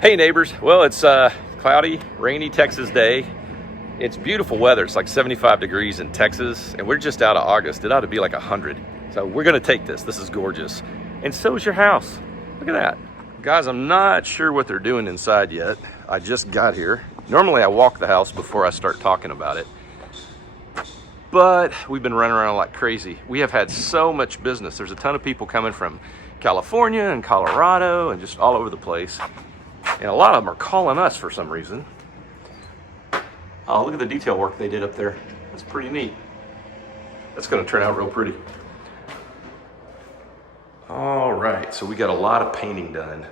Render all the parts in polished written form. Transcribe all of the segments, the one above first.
Hey neighbors, well it's cloudy, rainy Texas day. It's beautiful weather. It's like 75 degrees in Texas and we're just out of August. It ought to be like 100. So we're gonna take this. This is gorgeous. And so is your house. Look at that. Guys, I'm not sure what they're doing inside yet. I just got here. Normally I walk the house before I start talking about it. But we've been running around like crazy. We have had so much business. There's a ton of people coming from California and Colorado and just all over the place. And a lot of them are calling us for some reason. Oh, look at the detail work they did up there. That's pretty neat. That's gonna turn out real pretty. All right, so we got a lot of painting done.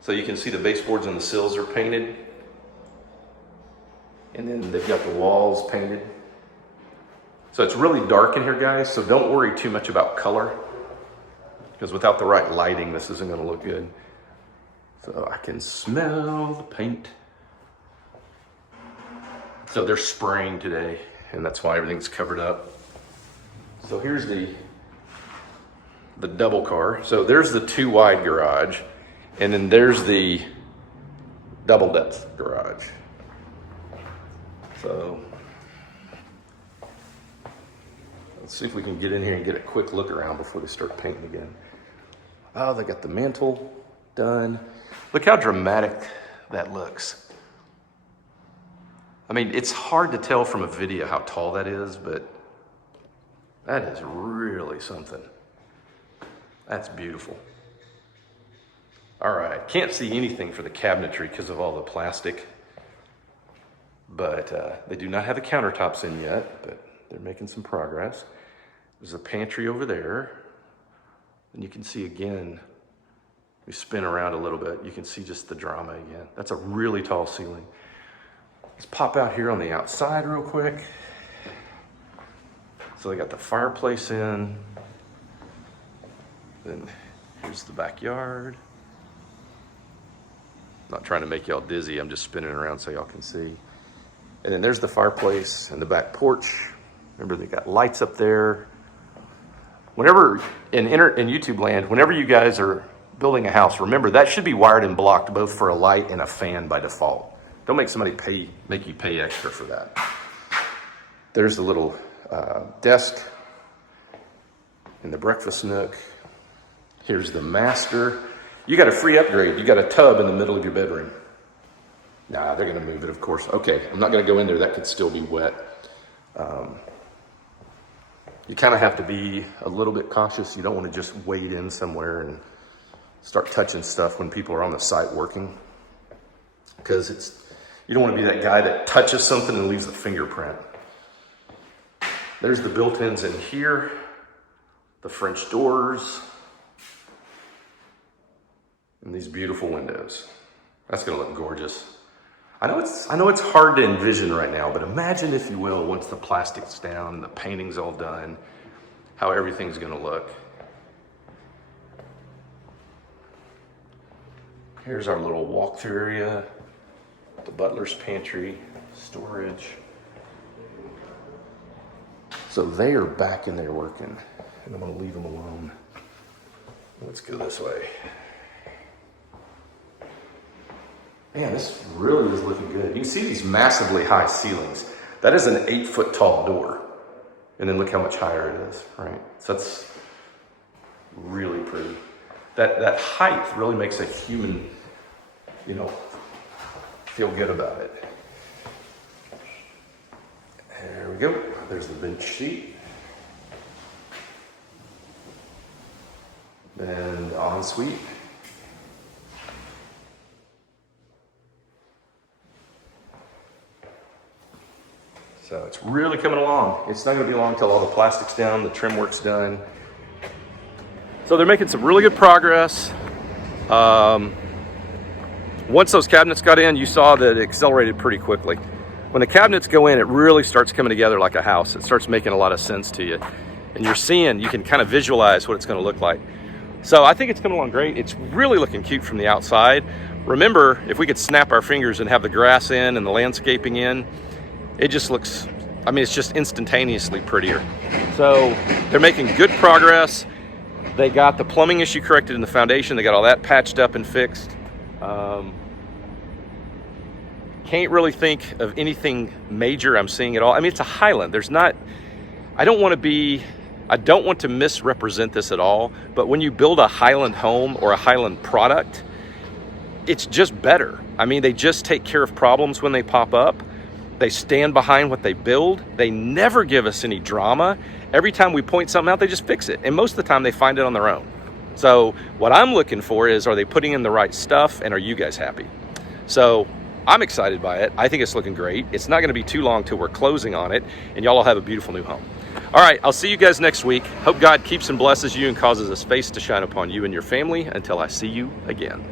So you can see the baseboards and the sills are painted. And then they've got the walls painted. So it's really dark in here, guys, so don't worry too much about color, because without the right lighting, this isn't gonna look good. So I can smell the paint. So they're spraying today, and that's why everything's covered up. So here's the double car. So there's the 2 wide garage, and then there's the double depth garage. So let's see if we can get in here and get a quick look around before they start painting again. Oh, they got the mantle done. Look how dramatic that looks. I mean, it's hard to tell from a video how tall that is, but that is really something. That's beautiful. All right, can't see anything for the cabinetry because of all the plastic, but they do not have the countertops in yet, but they're making some progress. There's a pantry over there. And you can see again, we spin around a little bit, you can see just the drama again. That's a really tall ceiling. Let's pop out here on the outside real quick. So they got the fireplace in. Then here's the backyard. Not trying to make y'all dizzy, I'm just spinning around so y'all can see. And then there's the fireplace and the back porch. Remember, they got lights up there. Whenever, in YouTube land, whenever you guys are building a house, remember that should be wired and blocked both for a light and a fan by default. Don't make somebody make you pay extra for that. There's the little desk and the breakfast nook. Here's the master. You got a free upgrade. You got a tub in the middle of your bedroom. Nah, they're gonna move it, of course. Okay, I'm not gonna go in there. That could still be wet. You kind of have to be a little bit cautious. You don't want to just wade in somewhere and start touching stuff when people are on the site working, because you don't want to be that guy that touches something and leaves a fingerprint. There's the built-ins in here, the French doors, and these beautiful windows. That's gonna look gorgeous. I know it's hard to envision right now, but imagine, if you will, once the plastic's down and the painting's all done, how everything's gonna look. Here's our little walk-through area, the butler's pantry, storage. So they are back in there working, and I'm gonna leave them alone. Let's go this way. Man, this really is looking good. You can see these massively high ceilings. That is an 8-foot tall door. And then look how much higher it is, right? So that's really pretty. That height really makes a human, feel good about it. There we go. There's the bench seat. And ensuite. So it's really coming along. It's not gonna be long till all the plastic's down, the trim work's done. So they're making some really good progress. Once those cabinets got in, you saw that it accelerated pretty quickly. When the cabinets go in, it really starts coming together like a house. It starts making a lot of sense to you. And you can kind of visualize what it's gonna look like. So I think it's coming along great. It's really looking cute from the outside. Remember, if we could snap our fingers and have the grass in and the landscaping in, it just looks, it's just instantaneously prettier. So they're making good progress. They got the plumbing issue corrected in the foundation. They got all that patched up and fixed. Can't really think of anything major I'm seeing at all. I mean, it's a Highland. There's not, I don't want to misrepresent this at all, but when you build a Highland home or a Highland product, it's just better. I mean, they just take care of problems when they pop up. They stand behind what they build. They never give us any drama. Every time we point something out, they just fix it. And most of the time they find it on their own. So what I'm looking for is, are they putting in the right stuff, and are you guys happy? So I'm excited by it. I think it's looking great. It's not gonna be too long till we're closing on it, and y'all will have a beautiful new home. All right, I'll see you guys next week. Hope God keeps and blesses you and causes his face to shine upon you and your family until I see you again.